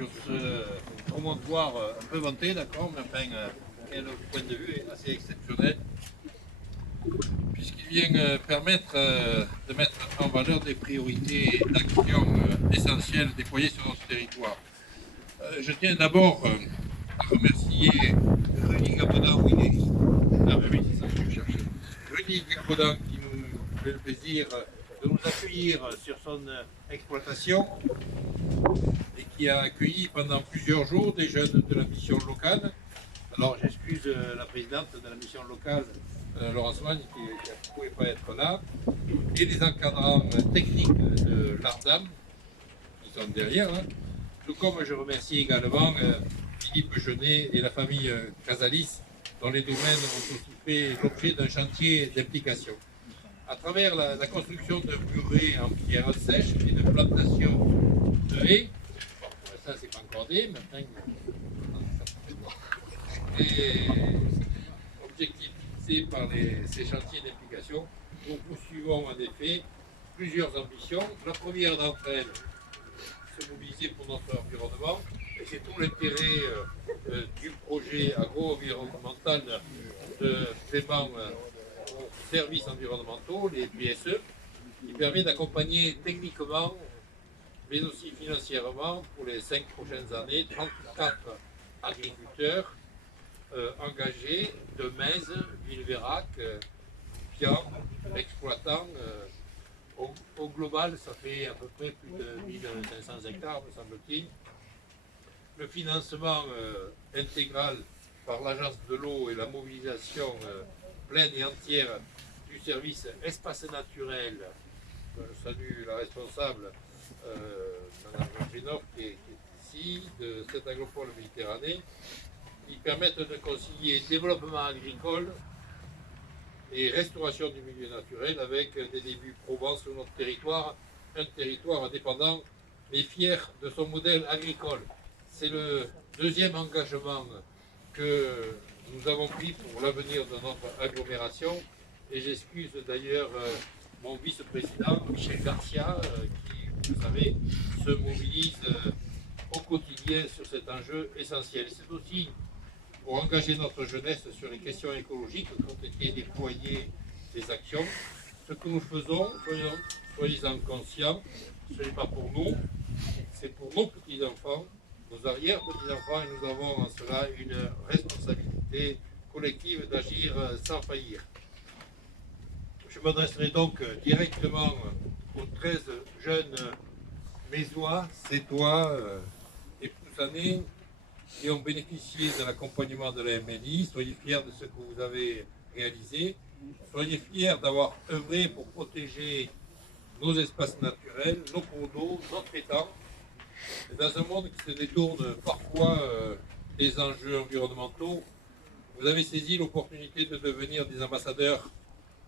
sur ce promontoire un peu vanté, d'accord, mais enfin, quel point de vue est assez exceptionnel, puisqu'il vient permettre de mettre en valeur des priorités d'action essentielles déployées sur notre territoire. Je tiens d'abord à remercier Rudy Gabodan, Rudy Gabodan qui nous fait le plaisir de nous accueillir sur son exploitation et qui a accueilli pendant plusieurs jours des jeunes de la mission locale. Alors j'excuse la présidente de la mission locale, Laurence Magne, qui ne pouvait pas être là, et les encadrants techniques de l'ARDAM, qui sont derrière, hein. Tout comme je remercie également Philippe Genet et la famille Casalis, dont les domaines ont aussi fait l'objet d'un chantier d'implication. À travers la construction de murets en pierre sèche et de plantation de haies, ça c'est pas encore dit, maintenant, et objectif fixé par ces chantiers d'implication, nous poursuivons en effet plusieurs ambitions. La première d'entre elles, se mobiliser pour notre environnement, et c'est tout l'intérêt du projet agro-environnemental de paiement aux services environnementaux, les PSE, qui permet d'accompagner techniquement, mais aussi financièrement, pour les 5 prochaines années, 34 agriculteurs engagés de Metz, Villeverac, Pian, exploitants. Au global, ça fait à peu près plus de 1500 hectares, me semble-t-il. Le financement intégral par l'Agence de l'eau et la mobilisation pleine et entière du service espace naturel. Je salue la responsable, Mme Génov, qui est ici, de cette agropole Méditerranée, qui permettent de concilier développement agricole et restauration du milieu naturel avec des débuts probants sur notre territoire, un territoire indépendant mais fier de son modèle agricole. C'est le deuxième engagement que nous avons pris pour l'avenir de notre agglomération, et j'excuse d'ailleurs mon vice-président Michel Garcia qui, vous savez, se mobilise au quotidien sur cet enjeu essentiel. C'est aussi pour engager notre jeunesse sur les questions écologiques qu'ont été déployées ces actions. Ce que nous faisons, soyez-en conscients, ce n'est pas pour nous, c'est pour nos petits-enfants, nos arrière-petits-enfants, et nous avons en cela une responsabilité collective d'agir sans faillir. Je m'adresserai donc directement aux 13 jeunes mésois, sétois et poussanais qui ont bénéficié de l'accompagnement de la MNI. Soyez fiers de ce que vous avez réalisé. Soyez fiers d'avoir œuvré pour protéger nos espaces naturels, nos cours d'eau, notre étang. Et dans un monde qui se détourne parfois des enjeux environnementaux, vous avez saisi l'opportunité de devenir des ambassadeurs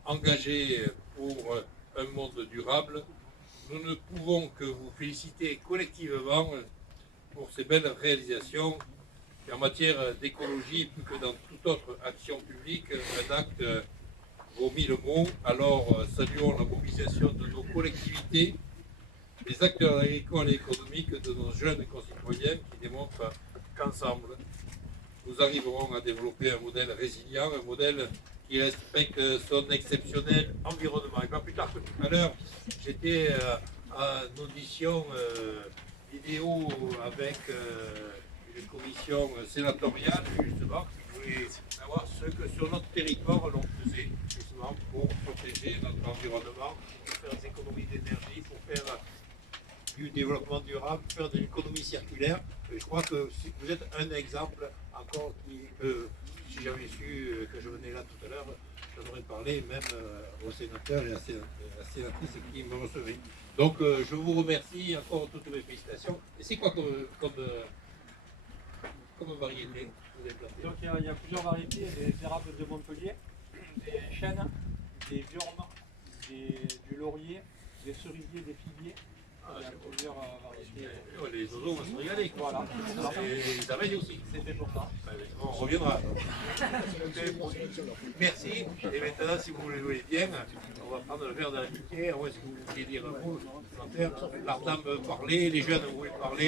engagés pour un monde durable. Nous ne pouvons que vous féliciter collectivement pour ces belles réalisations. Et en matière d'écologie, plus que dans toute autre action publique, un acte vaut 1000 mots. Alors saluons la mobilisation de nos collectivités, des acteurs agricoles et économiques, de nos jeunes concitoyens qui démontrent qu'ensemble, nous arriverons à développer un modèle résilient, un modèle qui respecte son exceptionnel environnement. Et pas plus tard que tout à l'heure, j'étais à une audition vidéo avec une commission sénatoriale, justement, qui voulait savoir ce que sur notre territoire l'on faisait, justement, pour protéger notre environnement, pour faire des économies d'énergie, pour faire du développement durable, pour faire de l'économie circulaire. Et je crois que vous êtes un exemple encore qui, si j'avais su que je venais là tout à l'heure, j'en aurais parlé même au sénateur et à la sénatrice qui me recevait. Donc je vous remercie encore, toutes mes félicitations. Et c'est quoi comme variété vous avez planté? Donc il y a plusieurs variétés, des érables de Montpellier, des chênes, des viormes, du laurier, des cerisiers, des figuiers. Il y a plusieurs variétés. Les oiseaux vont se régaler. Voilà. Et les abeilles aussi. C'était pour ça. On reviendra. Merci. Et maintenant, si vous le voulez bien, on va prendre le verre de l'amitié. Où est-ce que vous voulez dire un mot? L'Ardam parler, les jeunes voulaient parler.